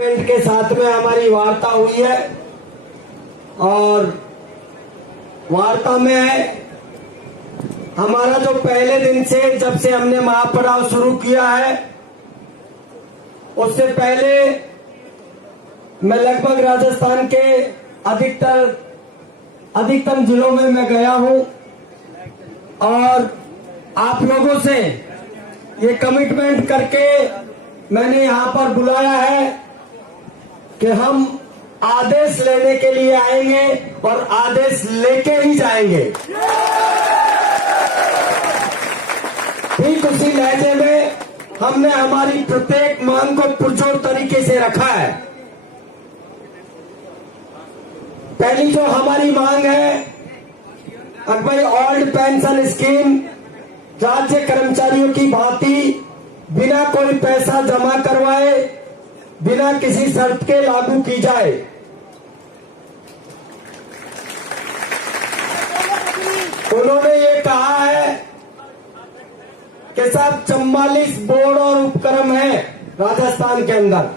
के साथ में हमारी वार्ता हुई है और वार्ता में हमारा जो पहले दिन से जब से हमने महापड़ाव शुरू किया है उससे पहले मैं लगभग राजस्थान के अधिकतम जिलों में मैं गया हूं और आप लोगों से ये कमिटमेंट करके मैंने यहां पर बुलाया है कि हम आदेश लेने के लिए आएंगे और आदेश लेके ही जाएंगे। ठीक उसी लहजे में हमने हमारी प्रत्येक मांग को पुरजोर तरीके से रखा है। पहली जो हमारी मांग है भाई ओल्ड पेंशन स्कीम राज्य कर्मचारियों की भांति बिना कोई पैसा जमा करवाए बिना किसी शर्त के लागू की जाए। उन्होंने ये कहा है कि साहब 44 बोर्ड और उपक्रम है राजस्थान के अंदर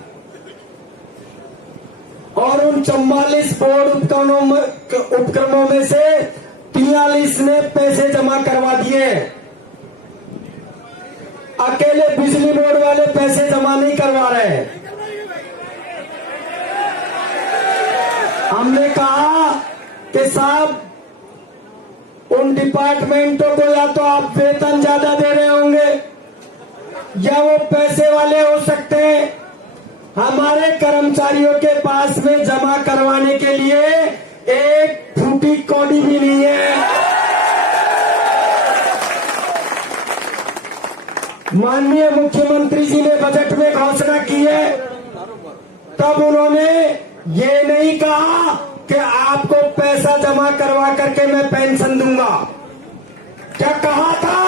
और उन 44 बोर्ड उपक्रमों में से 43 ने पैसे जमा करवा दिए। अकेले बिजली बोर्ड वाले पैसे जमा नहीं करवा रहे हैं। हमने कहा कि साहब उन डिपार्टमेंटों को या तो आप वेतन ज्यादा दे रहे होंगे या वो पैसे वाले हो सकते हैं। हमारे कर्मचारियों के पास में जमा करवाने के लिए एक फूटी कौड़ी भी नहीं है। माननीय मुख्यमंत्री जी ने बजट में घोषणा की है तब उन्होंने ये नहीं कहा कि आपको पैसा जमा करवा करके मैं पेंशन दूंगा। क्या कहा था?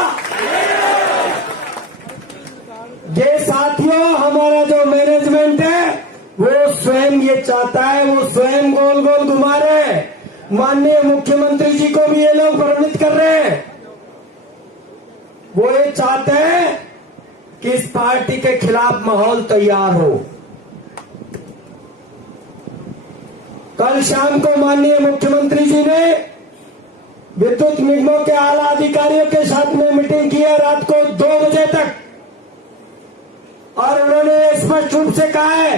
ये साथियों हमारा जो मैनेजमेंट है वो स्वयं ये चाहता है, वो स्वयं गोल गोल घुमा रहे हैं। माननीय मुख्यमंत्री जी को भी ये लोग भ्रमित कर रहे हैं। वो ये चाहते हैं कि इस पार्टी के खिलाफ माहौल तैयार हो। कल शाम को माननीय मुख्यमंत्री जी ने विद्युत निगमों के आला अधिकारियों के साथ में मीटिंग की है रात को 2 बजे तक और उन्होंने स्पष्ट रूप से कहा है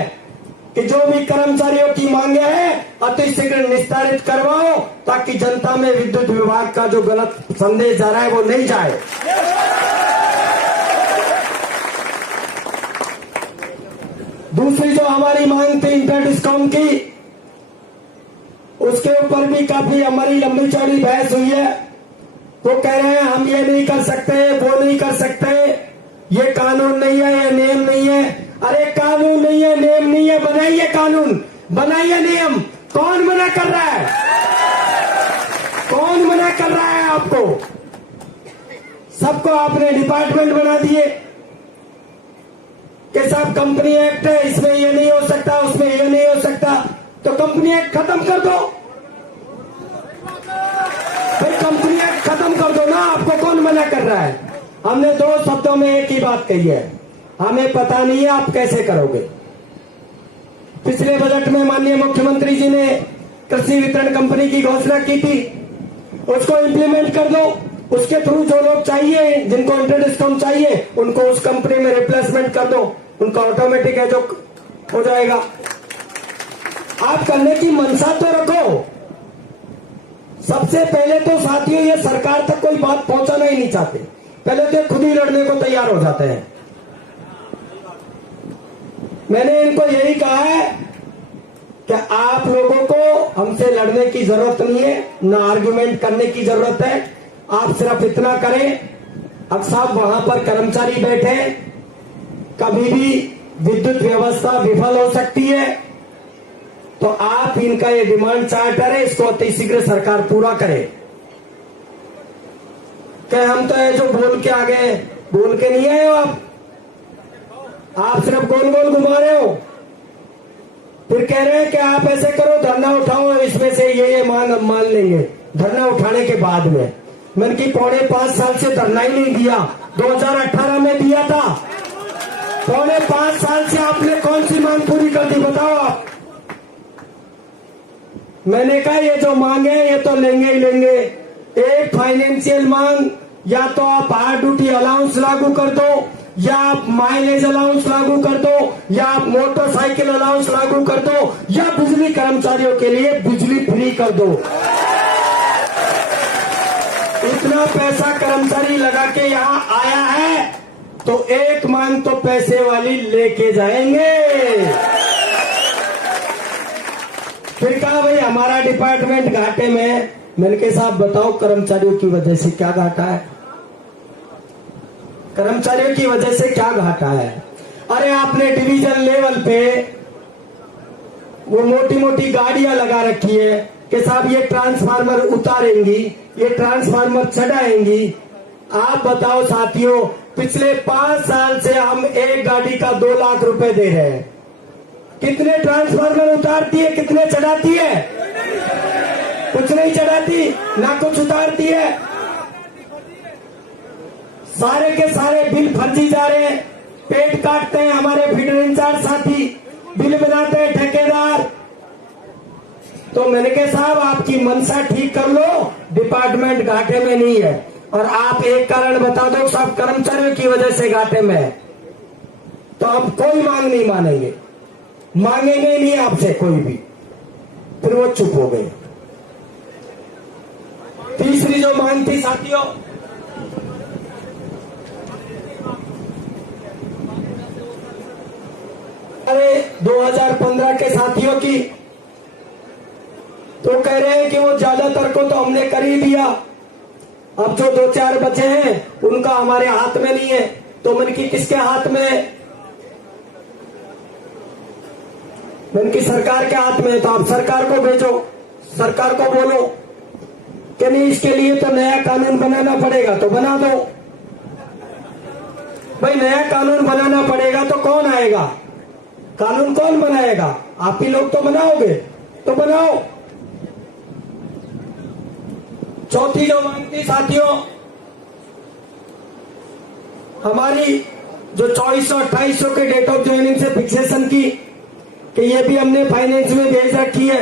कि जो भी कर्मचारियों की मांगे हैं अतिशीघ्र निस्तारित करवाओ ताकि जनता में विद्युत विभाग का जो गलत संदेश जा रहा है वो नहीं जाए। दूसरी जो हमारी मांग थी इंटर डिस्काउंट की उसके ऊपर भी काफी हमारी लंबी चौड़ी बहस हुई है। वो कह रहे हैं हम ये नहीं कर सकते, वो नहीं कर सकते, ये कानून नहीं है, ये नियम नहीं है। अरे कानून नहीं है, नियम नहीं है, बनाइए कानून, बनाइए नियम। कौन मना कर रहा है? कौन मना कर रहा है आपको? सबको आपने डिपार्टमेंट बना दिए कि साहब कंपनी एक्ट है, इसमें ये नहीं हो सकता, उसमें ये नहीं हो सकता। तो कंपनी एक्ट खत्म कर दो भाई, कंपनी एक्ट खत्म कर दो ना। आपको कौन मना कर रहा है? हमने 2 शब्दों में एक ही बात कही है, हमें पता नहीं है आप कैसे करोगे। पिछले बजट में माननीय मुख्यमंत्री जी ने कृषि वितरण कंपनी की घोषणा की थी, उसको इंप्लीमेंट कर दो। उसके थ्रू जो लोग चाहिए, जिनको इंटर डिस्काउंट चाहिए, उनको उस कंपनी में रिप्लेसमेंट कर दो, उनका ऑटोमेटिक है जो हो जाएगा। आप करने की मंशा तो रखो। सबसे पहले तो साथियों ये सरकार तक कोई बात पहुंचाना ही नहीं चाहते, पहले तो खुद ही लड़ने को तैयार हो जाते हैं। मैंने इनको यही कहा है कि आप लोगों को हमसे लड़ने की जरूरत नहीं है, ना आर्गुमेंट करने की जरूरत है। आप सिर्फ इतना करें, अब साहब वहां पर कर्मचारी बैठे, कभी भी विद्युत व्यवस्था विफल हो सकती है, तो आप इनका ये डिमांड चार्टर है, इसको अतिशीघ्र सरकार पूरा करे। क्या हम तो है जो बोल के आ गए, बोल के नहीं आए हो आप सिर्फ गोल गोल घुमा रहे हो। फिर कह रहे हैं कि आप ऐसे करो, धरना उठाओ, इसमें से ये मांग हम मान लेंगे धरना उठाने के बाद में। मैंने की 4.5 साल से धरना ही नहीं दिया, 2018 में दिया था। पौने 5 साल से आपने कौन सी मांग पूरी कर दी, बताओ आप। मैंने कहा ये जो मांगे ये तो लेंगे ही लेंगे। एक फाइनेंशियल मांग, या तो आप हायर ड्यूटी अलाउंस लागू कर दो, या आप माइलेज अलाउंस लागू कर दो, या आप मोटरसाइकिल अलाउंस लागू कर दो, या बिजली कर्मचारियों के लिए बिजली फ्री कर दो। इतना पैसा कर्मचारी लगा के यहाँ आया है तो एक मांग तो पैसे वाली लेके जाएंगे। फिर कहा भाई हमारा डिपार्टमेंट घाटे में है। मैंने कहा साहब बताओ कर्मचारियों की वजह से क्या घाटा है, कर्मचारियों की वजह से क्या घाटा है। अरे आपने डिवीजन लेवल पे वो मोटी मोटी गाड़ियां लगा रखी है कि साहब ये ट्रांसफार्मर उतारेंगी, ये ट्रांसफार्मर चढ़ाएंगी। आप बताओ साथियों, पिछले 5 साल से हम एक गाड़ी का 2 लाख रुपए दे रहे हैं। कितने ट्रांसफार्मर उतारती है, कितने चढ़ाती है? कुछ नहीं चढ़ाती, ना कुछ उतारती है। सारे के सारे बिल फर्जी जा रहे हैं, पेट काटते हैं हमारे फीडर इंचार्ज साथी, बिल बनाते हैं ठेकेदार। तो मैंने कहा साहब आपकी मनसा ठीक कर लो, डिपार्टमेंट घाटे में नहीं है। और आप एक कारण बता दो, सब कर्मचारियों की वजह से घाटे में है, तो अब कोई मांग नहीं मानेंगे, मांगेंगे ही नहीं आपसे कोई भी। फिर वो चुप हो गए। तीसरी जो मांग थी साथियों, अरे 2015 के साथियों की, तो कह रहे हैं कि वो ज्यादातर को तो हमने कर ही दिया, अब जो 2-4 बचे हैं उनका हमारे हाथ में नहीं है। तो मन की किसके हाथ में है? मन की सरकार के हाथ में है। तो आप सरकार को भेजो, सरकार को बोलो कि नहीं इसके लिए तो नया कानून बनाना पड़ेगा, तो बना दो भाई। नया कानून बनाना पड़ेगा तो कौन आएगा, कानून कौन बनाएगा? आप ही लोग तो बनाओगे, तो बनाओ। चौथी जो मांग थी साथियों, हमारी जो 2400-2800 के डेट ऑफ ज्वाइनिंग से फिक्सेशन की, कि ये भी हमने फाइनेंस में भेज रखी है,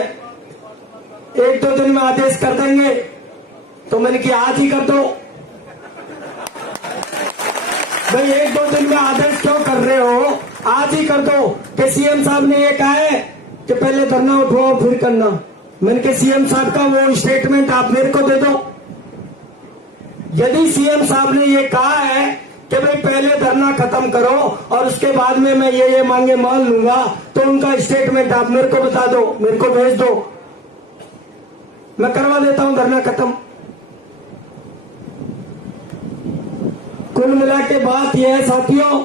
1-2 दिन में आदेश कर देंगे। तो मैंने कि आज ही कर दो भाई, 1-2 दिन में आदेश क्यों कर रहे हो, आज ही कर दो। कि सीएम साहब ने ये कहा है कि पहले धरना उठवाओ फिर करना। मैंने कहा सीएम साहब का वो स्टेटमेंट आप मेरे को दे दो। यदि सीएम साहब ने ये कहा है कि भाई पहले धरना खत्म करो और उसके बाद में मैं ये मांगे मान लूंगा, तो उनका स्टेटमेंट आप मेरे को बता दो, मेरे को भेज दो, मैं करवा देता हूं धरना खत्म। कुल मिला के बात यह है साथियों,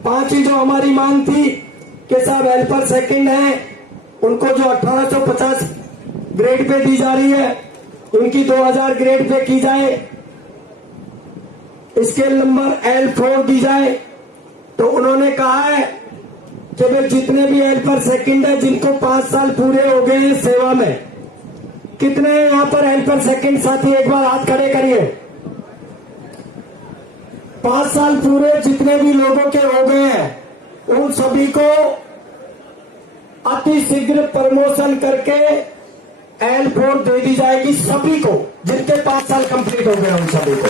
5 जो हमारी मांग थी कि साहब हेल्पर सेकंड है, उनको जो 1850 ग्रेड पे दी जा रही है, उनकी 2000 ग्रेड पे की जाए, स्केल नंबर L4 दी जाए। तो उन्होंने कहा है कि वे जितने भी हेल्पर सेकंड है जिनको 5 साल पूरे हो गए हैं सेवा में, कितने हैं यहाँ पर हेल्पर सेकंड साथी, एक बार हाथ खड़े करिए। 5 साल पूरे जितने भी लोगों के हो गए हैं उन सभी को अति शीघ्र प्रमोशन करके L4 दे दी जाएगी, सभी को जिनके 5 साल कंप्लीट हो गए उन सभी को।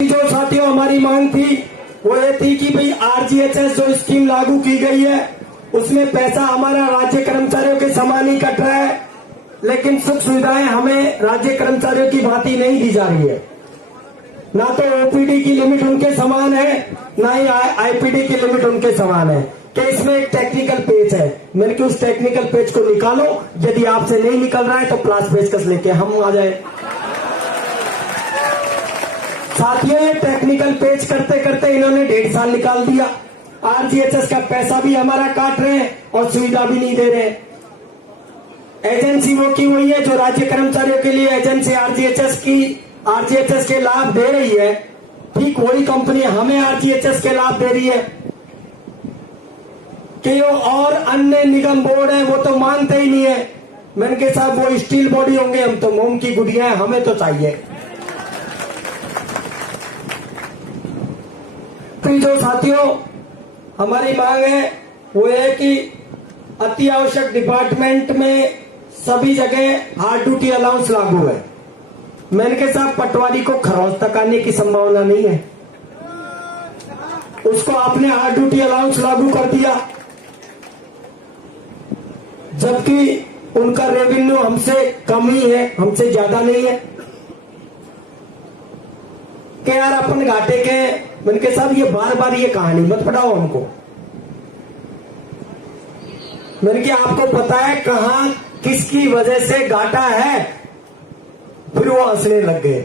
जो साथियों हमारी मांग थी वो ये थी कि भाई RGHS जो स्कीम लागू की गई है उसमें पैसा हमारा राज्य कर्मचारियों के समान ही कट रहा है, लेकिन सुख सुविधाएं हमें राज्य कर्मचारियों की भांति नहीं दी जा रही है। ना तो OPD की लिमिट उनके समान है, ना ही IPD की लिमिट उनके समान है। कि इसमें एक टेक्निकल पेज है, मैंने कि उस टेक्निकल पेज को निकालो, यदि आपसे नहीं निकल रहा है तो प्लास पेचकस लेके हम आ जाए। साथियों ये टेक्निकल पेज करते करते इन्होंने 1.5 साल निकाल दिया। RGHS का पैसा भी हमारा काट रहे हैं और सुविधा भी नहीं दे रहे। एजेंसी वो की हुई है जो राज्य कर्मचारियों के लिए एजेंसी RGHS के लाभ दे रही है, ठीक वही कंपनी हमें RGHS के लाभ दे रही है। कि वो और अन्य निगम बोर्ड है वो तो मानते ही नहीं है। मैंने कहा साहब वो स्टील बॉडी होंगे, हम तो मोम की गुड़िया है, हमें तो चाहिए। पांचवी जो साथियों हमारी मांग है वो है कि अति आवश्यक डिपार्टमेंट में सभी जगह हार्ड ड्यूटी अलाउंस लागू है। मैंने के साथ पटवारी को खरौज तक आने की संभावना नहीं है, उसको आपने हार्ड ड्यूटी अलाउंस लागू कर दिया, जबकि उनका रेवेन्यू हमसे कम ही है, हमसे ज्यादा नहीं है। कि यार अपन घाटे के, मैंने के साथ ये बार बार ये कहानी मत पढ़ाओ हमको। मैंने कि आपको पता है कहां किसकी वजह से घाटा है, फिर वो हंसने लग गए।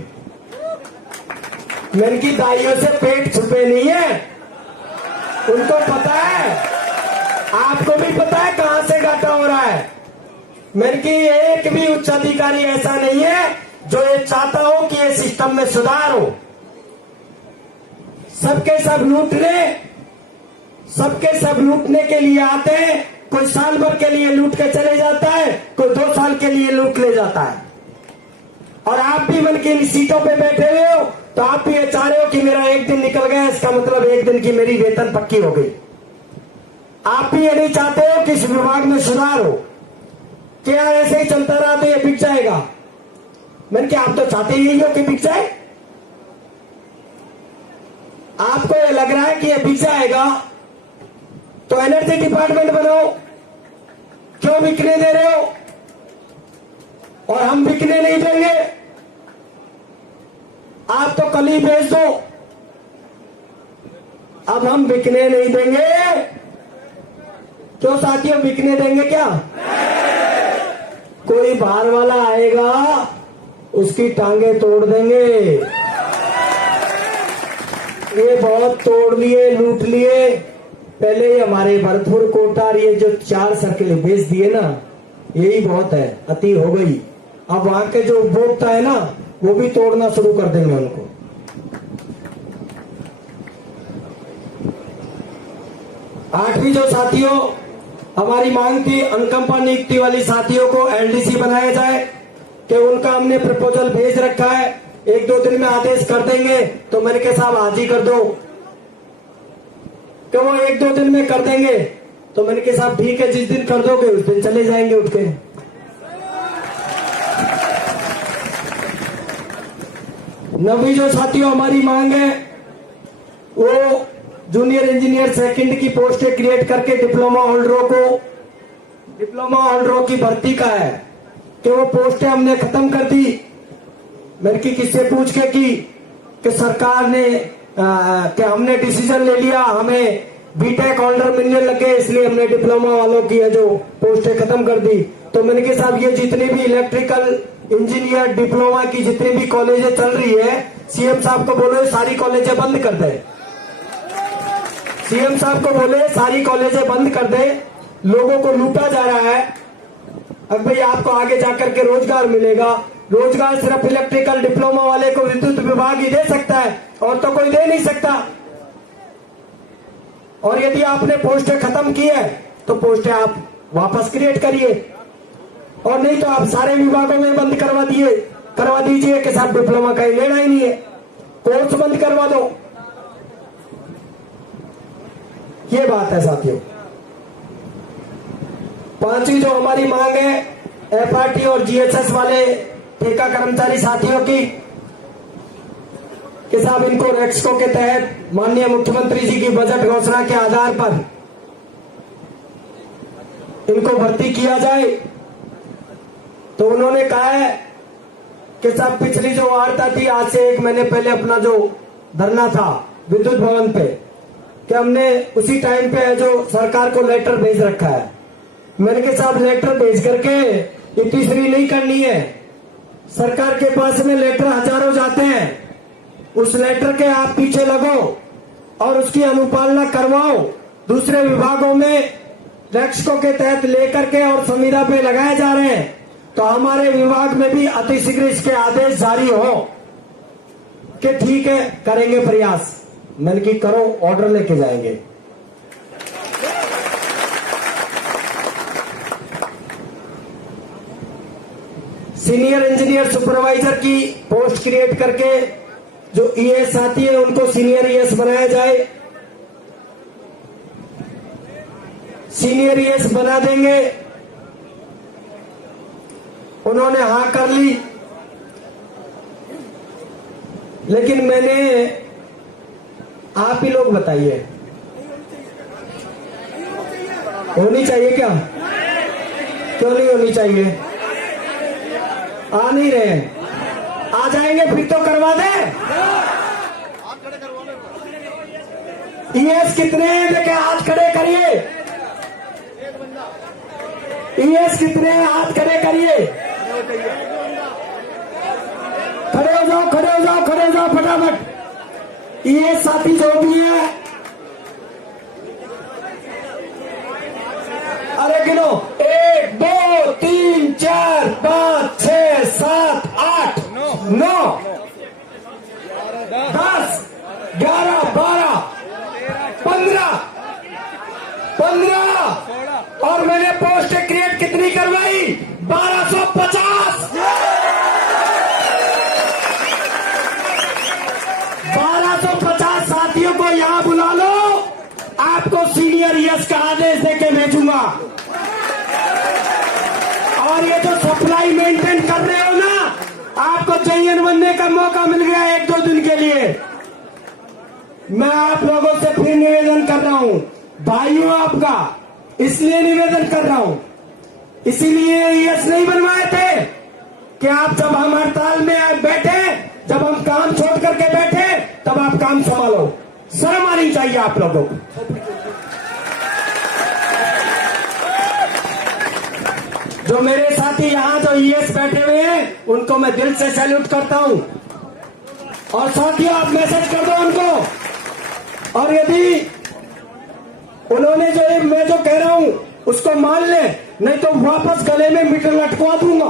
मैंने की दाइयों से पेट छुपे नहीं है, उनको पता है, आपको भी पता है कहां से घाटा हो रहा है। मैंने की एक भी उच्च अधिकारी ऐसा नहीं है जो ये चाहता हो कि ये सिस्टम में सुधार हो। सबके सब लूटने के लिए आते हैं। कोई साल भर के लिए लूट के चले जाता है, कोई 2 साल के लिए लूट ले जाता है। और आप भी मन की इन सीटों पे बैठे हुए हो तो आप भी ये चाह रहे हो कि मेरा एक दिन निकल गया, इसका मतलब एक दिन की मेरी वेतन पक्की हो गई। आप भी ये नहीं चाहते हो कि इस विभाग में सुधार हो। क्या ऐसे ही चलता रहा तो ये बिक जाएगा? मैंने क्या आप तो चाहते ही हो कि बिक जाए? आपको ये लग रहा है कि ये बिक जाएगा तो एनर्जी डिपार्टमेंट बनाओ, क्यों बिकने दे रहे हो? और हम बिकने नहीं देंगे, आप तो कल ही भेज दो। अब हम बिकने नहीं देंगे, क्यों साथियों बिकने देंगे क्या? कोई बाहर वाला आएगा उसकी टांगे तोड़ देंगे। ये बहुत तोड़ लिए, लूट लिए। पहले ही हमारे भरतपुर कोटार ये जो 4 सर्किल बेच दिए ना, यही बहुत है, अति हो गई। अब वहां के जो उपभोक्ता है ना वो भी तोड़ना शुरू कर देंगे उनको। आठवीं जो साथियों हमारी मांग थी, अनुकंपा नियुक्ति वाली साथियों को एलडीसी बनाया जाए, कि उनका हमने प्रपोजल भेज रखा है, 1-2 दिन में आदेश कर देंगे। तो मैंने कहा साहब आज ही कर दो, कि वो 1-2 दिन में कर देंगे। तो मैंने कहा साहब ठीक है, जिस दिन कर दोगे उस दिन चले जाएंगे उठ के। नवीं जो साथियों हमारी मांग है वो जूनियर इंजीनियर सेकंड की पोस्टें क्रिएट करके डिप्लोमा होल्डरों की भर्ती का है, कि वो पोस्टें हमने खत्म कर दी। मैंने की किससे पूछ के की कि सरकार ने कि हमने डिसीजन ले लिया, हमें बीटेक होल्डर मिलने लगे, इसलिए हमने डिप्लोमा वालों की है जो पोस्टें खत्म कर दी। तो मैंने कहा साहब ये जितनी भी इलेक्ट्रिकल इंजीनियर डिप्लोमा की जितनी भी कॉलेजें चल रही है, सीएम साहब को बोलो सारी कॉलेजें बंद कर दे। सीएम साहब को बोले सारी कॉलेजें बंद कर दे, लोगों को लूटा जा रहा है। अब भाई आपको आगे जाकर के रोजगार मिलेगा, रोजगार सिर्फ इलेक्ट्रिकल डिप्लोमा वाले को विद्युत विभाग ही दे सकता है, और तो कोई दे नहीं सकता। और यदि आपने पोस्टें खत्म की है तो पोस्टें आप वापस क्रिएट करिए, और नहीं तो आप सारे विभागों में बंद करवा दीजिए कि साहब डिप्लोमा का ही लेना ही नहीं है, कोर्स बंद करवा दो। ये बात है साथियों। पांचवी जो हमारी मांग है एफआरटी और जीएचएस वाले ठेका कर्मचारी साथियों की, कि साहब इनको रेक्सको के तहत माननीय मुख्यमंत्री जी की बजट घोषणा के आधार पर इनको भर्ती किया जाए। तो उन्होंने कहा है कि साहब पिछली जो वार्ता थी आज से 1 महीने पहले अपना जो धरना था विद्युत भवन पे, कि हमने उसी टाइम पे जो सरकार को लेटर भेज रखा है। मैंने कहा साहब लेटर भेज करके ये तीसरी नहीं करनी है, सरकार के पास में लेटर हजारों जाते हैं, उस लेटर के आप पीछे लगो और उसकी अनुपालना करवाओ। दूसरे विभागों में रेक्सको के तहत लेकर के और संविदा पे लगाए जा रहे हैं, तो हमारे विभाग में भी अतिशीघ्र इसके आदेश जारी हो कि ठीक है करेंगे प्रयास। मैंने की करो, ऑर्डर लेके जाएंगे। सीनियर इंजीनियर सुपरवाइजर की पोस्ट क्रिएट करके जो ईएस साथी है उनको सीनियर ईएस बनाया जाए। सीनियर ईएस बना देंगे। उन्होंने हाँ कर ली, लेकिन मैंने, आप ही लोग बताइए, होनी चाहिए क्या? क्यों नहीं होनी चाहिए? आ नहीं रहे, आ जाएंगे फिर तो करवा दे। ईएस कितने हैं देखे, हाथ खड़े करिए। ईएस कितने हैं, हाथ खड़े करिए। खड़े हो जाओ, खड़े हो जाओ, खड़े हो जाओ फटाफट। ईएस साथी जो भी है, अरे गिनो, 1 2 3 4 5 6 7 8 9 10 11 12 15 और मैंने पोस्ट क्रिएट कितनी करवाई? 1250। 1250 साथियों को यहां बुला लो, आपको सीनियर ईएस का आदेश देके भेजूंगा। और ये जो सप्लाई मेंटेन कर रहे हो ना, आपको जेईएन बनने का मौका मिल गया 1-2 दिन के लिए। मैं आप लोगों से फिर निवेदन कर रहा हूं, भाइयों, आपका इसलिए निवेदन कर रहा हूं, इसीलिए ईएस नहीं बनवाए थे कि आप जब हम हड़ताल में बैठे, जब हम काम छोड़ करके बैठे, तब आप काम संभालो। शर्म आनी चाहिए आप लोगों को। जो मेरे साथी यहाँ जो ईएस बैठे हुए हैं, उनको मैं दिल से सैल्यूट करता हूं। और साथियों, आप मैसेज कर दो उनको। और यदि उन्होंने जो मैं जो कह रहा हूं उसको मान ले, नहीं तो वापस गले में मीटर लटकवा दूंगा।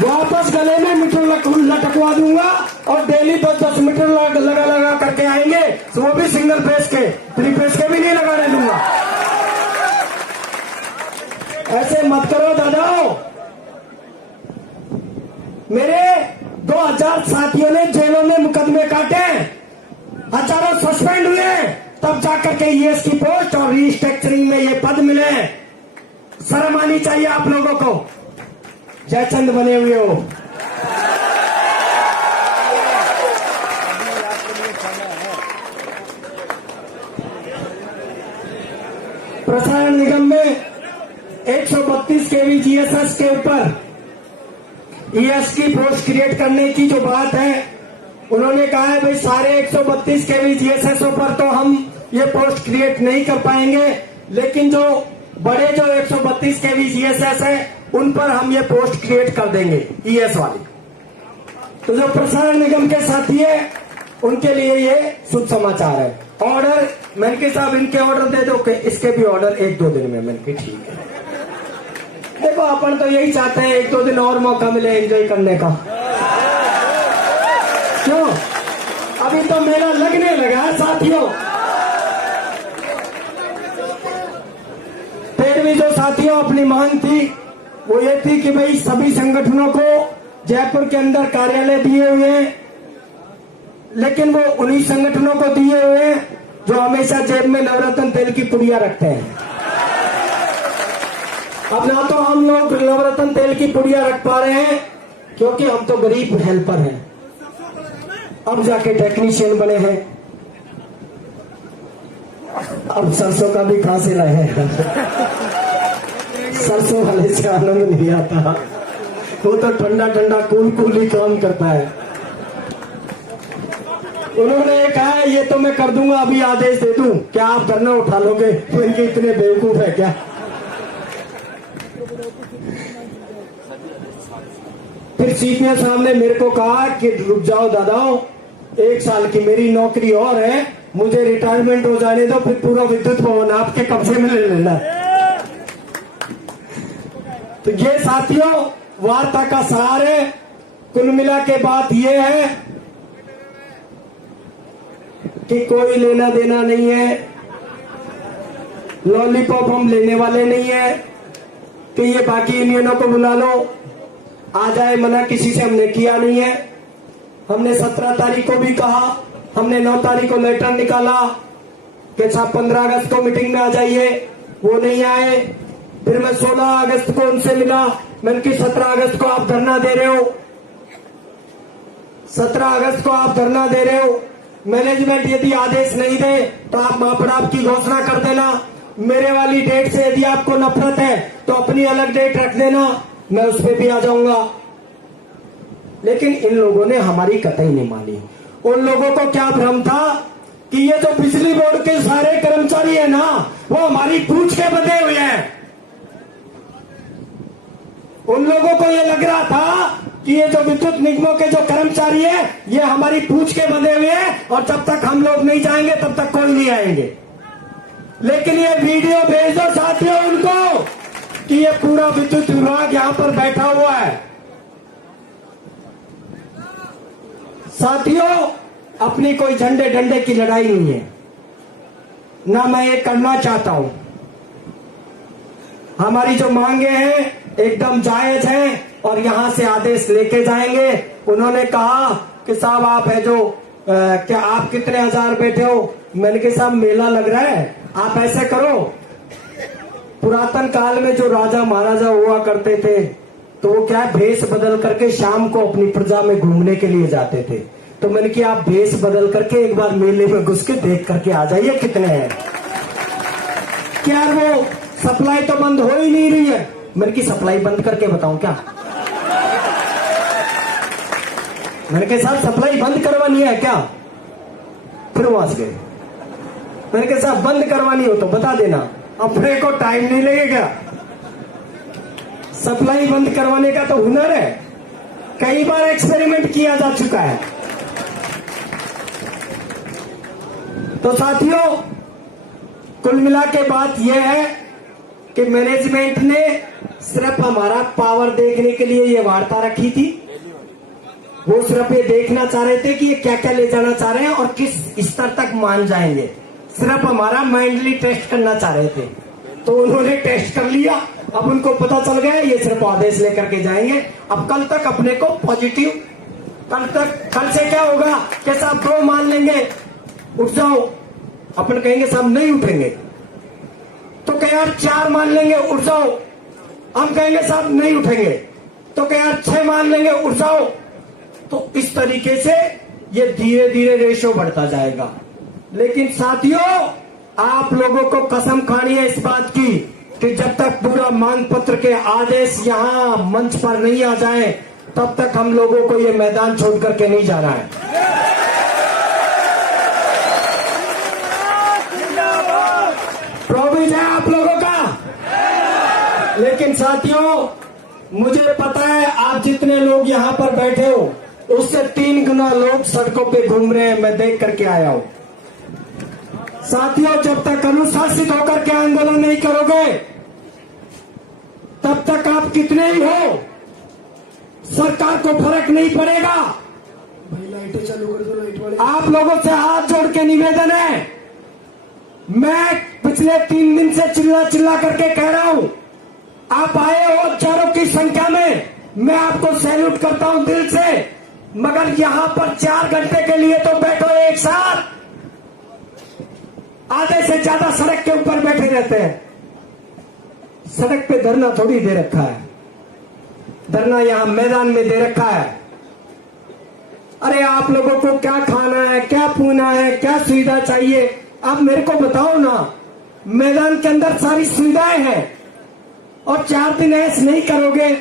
वापस गले में मीटर लटकवा दूंगा और डेली 10-10 मीटर लगा करके आएंगे, तो वो भी सिंगल फेस के, 3 फेस के भी नहीं लगाने दूंगा। ऐसे मत करो दादाओ। मेरे 2000 साथियों ने जेलों में मुकदमे काटे, हजारों सस्पेंड हुए, तब जाकर के ईएस की पोस्ट और रिस्ट्रक्चरिंग में ये पद मिले। शर्म आनी चाहिए आप लोगों को। जयचंद बने हुए हो। प्रसारण निगम में 132 केवी जीएसएस के ऊपर ईएस की पोस्ट क्रिएट करने की जो बात है, उन्होंने कहा है भाई सारे 132 केवी जीएसएस पर तो हम ये पोस्ट क्रिएट नहीं कर पाएंगे, लेकिन जो बड़े जो 132 केवी जीएसएस है उन पर हम ये पोस्ट क्रिएट कर देंगे ईएस वाली। तो जो प्रसारण निगम के साथी है उनके लिए ये शुभ समाचार है। ऑर्डर मैंने के साहब इनके ऑर्डर दे दो, इसके भी ऑर्डर 1-2 दिन में। मैंने की ठीक है। देखो अपन तो यही चाहते हैं 1-2 दिन और मौका मिले एंजॉय करने का। क्यों? अभी तो मेला लगने लगा है साथियों। तेरहवीं जो साथियों अपनी मांग थी वो ये थी कि भाई सभी संगठनों को जयपुर के अंदर कार्यालय दिए हुए हैं, लेकिन वो उन्हीं संगठनों को दिए हुए हैं जो हमेशा जेब में नवरत्न तेल की पुड़िया रखते हैं। अब ना तो हम लोग नवरत्न तेल की पुड़िया रख पा रहे हैं क्योंकि हम तो गरीब हेल्पर हैं, अब जाके टेक्नीशियन बने हैं। अब सरसों का भी खा से रहे हैं। सरसों वाले से आनंद नहीं आता, वो तो ठंडा ठंडा कूल ही काम करता है। उन्होंने कहा है ये तो मैं कर दूंगा, अभी आदेश दे दूं, क्या आप धरना उठा लोगे? तो इनके इतने बेवकूफ है क्या? फिर सीपीएम साहब ने मेरे को कहा कि रुक जाओ दादाओ, 1 साल की मेरी नौकरी और है, मुझे रिटायरमेंट हो जाने दो, फिर पूरा विद्युत भवन आपके कब्जे में ले लेना। तो ये साथियों वार्ता का सार है। कुल मिला के बात ये है कि कोई लेना देना नहीं है, लॉलीपॉप हम लेने वाले नहीं है कि ये बाकी यूनियनों को बुला लो आ जाए, मना किसी से हमने किया नहीं है। हमने 17 तारीख को भी कहा, हमने 9 तारीख को लेटर निकाला कि साहब 15 अगस्त को मीटिंग में आ जाइए, वो नहीं आए। फिर मैं 16 अगस्त को उनसे मिला, मैंने कि 17 अगस्त को आप धरना दे रहे हो, 17 अगस्त को आप धरना दे रहे हो, मैनेजमेंट यदि आदेश नहीं दे तो आप महापड़ाव की घोषणा कर देना। मेरे वाली डेट से यदि आपको नफरत है तो अपनी अलग डेट रख देना, मैं उस पर भी आ जाऊंगा। लेकिन इन लोगों ने हमारी कतई नहीं मानी। उन लोगों को क्या भ्रम था कि ये जो बिजली बोर्ड के सारे कर्मचारी है ना, वो हमारी पूंछ के बंधे हुए हैं। उन लोगों को ये लग रहा था कि ये जो विद्युत निगमों के जो कर्मचारी है ये हमारी पूंछ के बंधे हुए हैं और जब तक हम लोग नहीं जाएंगे तब तक कोई नहीं आएंगे। लेकिन ये वीडियो भेज दो साथियों उनको कि ये पूरा विद्युत विभाग यहां पर बैठा हुआ है। साथियों, अपनी कोई झंडे डंडे की लड़ाई नहीं है, ना मैं ये करना चाहता हूं। हमारी जो मांगे हैं एकदम जायज हैं और यहां से आदेश लेके जाएंगे। उन्होंने कहा कि साहब आप है जो क्या आप कितने हजार बैठे हो, मैंने कहा साहब मेला लग रहा है, आप ऐसे करो, पुरातन काल में जो राजा महाराजा हुआ करते थे तो वो क्या भेष बदल करके शाम को अपनी प्रजा में घूमने के लिए जाते थे। तो मैंने कहा आप भेष बदल करके एक बार मेले में घुस के देख करके आ जाइए कितने हैं। क्या वो सप्लाई तो बंद हो ही नहीं रही है, मैंने की सप्लाई बंद करके बताऊं क्या? मैंने कहा साहब सप्लाई बंद करवानी है क्या? फिर वहां से गए, मैंने कहा साहब बंद करवानी हो तो बता देना, अपने को टाइम नहीं लगेगा। सप्लाई बंद करवाने का तो हुनर है, कई बार एक्सपेरिमेंट किया जा चुका है। तो साथियों, कुल मिला के बात यह है कि मैनेजमेंट ने सिर्फ हमारा पावर देखने के लिए ये वार्ता रखी थी। वो सिर्फ ये देखना चाह रहे थे कि ये क्या क्या ले जाना चाह रहे हैं और किस स्तर तक मान जाएंगे। सिर्फ हमारा माइंडली टेस्ट करना चाह रहे थे, तो उन्होंने टेस्ट कर लिया। अब उनको पता चल गया ये सिर्फ आदेश लेकर के जाएंगे। अब कल तक अपने को पॉजिटिव, कल से क्या होगा कि साहब 2 मान लेंगे, उठ जाओ, अपन कहेंगे साहब नहीं उठेंगे, तो क्या यार 4 मान लेंगे, उठ जाओ, हम कहेंगे साहब नहीं उठेंगे, तो क्या यार 6 मान लेंगे, उठ जाओ। तो इस तरीके से ये धीरे धीरे रेशो बढ़ता जाएगा। लेकिन साथियों, आप लोगों को कसम खानी है इस बात की कि जब तक पूरा मांग पत्र के आदेश यहां मंच पर नहीं आ जाए तब तक हम लोगों को ये मैदान छोड़ करके नहीं जाना है। प्रोविज है आप लोगों का। लेकिन साथियों, मुझे पता है आप जितने लोग यहां पर बैठे हो उससे 3 गुना लोग सड़कों पे घूम रहे हैं, मैं देख करके आया हूं। साथियों, जब तक अनुशासित होकर के आंदोलन नहीं करोगे तब तक आप कितने ही हो, सरकार को फर्क नहीं पड़ेगा। भाई लाइटें चालू कर दो, लाइट वाले। आप लोगों से हाथ जोड़ के निवेदन है, मैं पिछले 3 दिन से चिल्ला चिल्ला करके कह रहा हूं, आप आए हो हजारों की संख्या में, मैं आपको सैल्यूट करता हूं दिल से। मगर यहां पर 4 घंटे के लिए तो बैठो एक साथ, आधे से ज्यादा सड़क के ऊपर बैठे रहते हैं। सड़क पे धरना थोड़ी दे रखा है, धरना यहां मैदान में दे रखा है। अरे आप लोगों को क्या खाना है, क्या पीना है, क्या सुविधा चाहिए, आप मेरे को बताओ ना। मैदान के अंदर सारी सुविधाएं हैं और 4 दिन ऐश नहीं करोगे,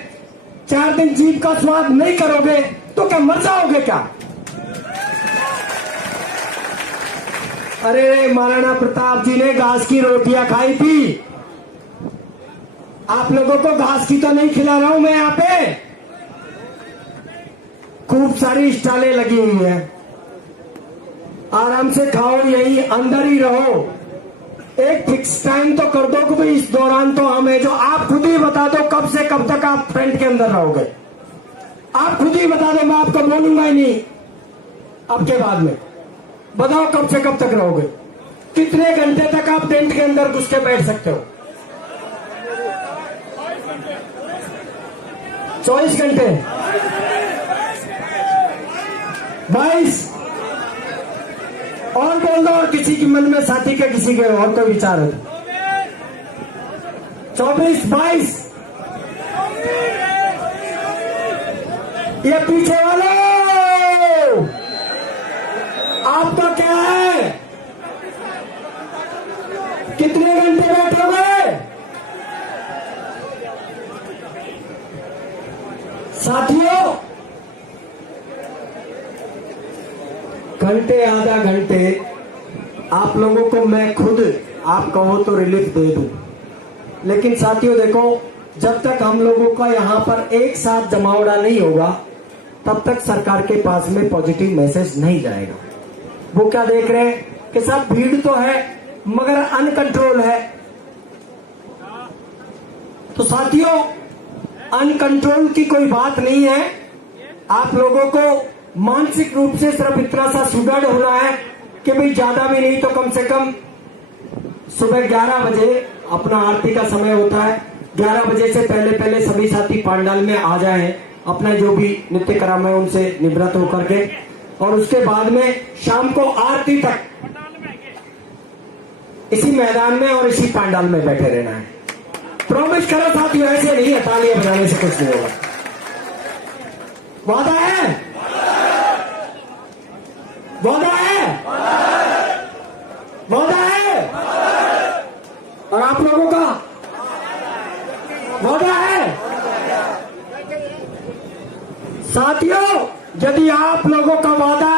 4 दिन जीभ का स्वाद नहीं करोगे तो क्या मर जाओगे क्या? अरे महाराणा प्रताप जी ने घास की रोटियां खाई थी, आप लोगों को घास की तो नहीं खिला रहा हूं मैं। यहां पे खूब सारी स्टॉलें लगी हुई हैं, आराम से खाओ, यही अंदर ही रहो। एक फिक्स टाइम तो कर दो कि भाई इस दौरान तो हम है जो, आप खुद ही बता दो कब से कब तक आप टेंट के अंदर रहोगे। आप खुद ही बता दो, मैं आपको बोलूंगा ही नहीं। अब के बाद में बताओ कब से कब तक रहोगे, कितने घंटे तक आप टेंट के अंदर घुस के बैठ सकते हो? 24 घंटे, 22, और बोल दो, और किसी के मन में साथी के किसी के और कोई विचार हो। 24, 22 ये पीछे वाले आपका क्या है? कितने घंटे बैठोगे साथियों? घंटे आधा घंटे आप लोगों को मैं खुद आप कहो तो रिलीफ दे दूं, लेकिन साथियों देखो, जब तक हम लोगों का यहाँ पर एक साथ जमावड़ा नहीं होगा तब तक सरकार के पास में पॉजिटिव मैसेज नहीं जाएगा। वो क्या देख रहे हैं कि सब भीड़ तो है मगर अनकंट्रोल है। तो साथियों, अनकंट्रोल की कोई बात नहीं है। आप लोगों को मानसिक रूप से सिर्फ इतना सा सुदृढ़ होना है कि भाई ज्यादा भी नहीं तो कम से कम सुबह 11 बजे अपना आरती का समय होता है। 11 बजे से पहले पहले सभी साथी पंडाल में आ जाएं, अपना जो भी नित्य कर्म है उनसे निवृत्त होकर के, और उसके बाद में शाम को आरती तक इसी मैदान में और इसी पंडाल में बैठे रहना है। प्रॉमिस करो साथियों, ऐसे नहीं है, तालियां बजाने से कुछ नहीं होगा। वादा है? वादा है? वादा है? और आप लोगों का वादा है? साथियों, यदि आप लोगों का वादा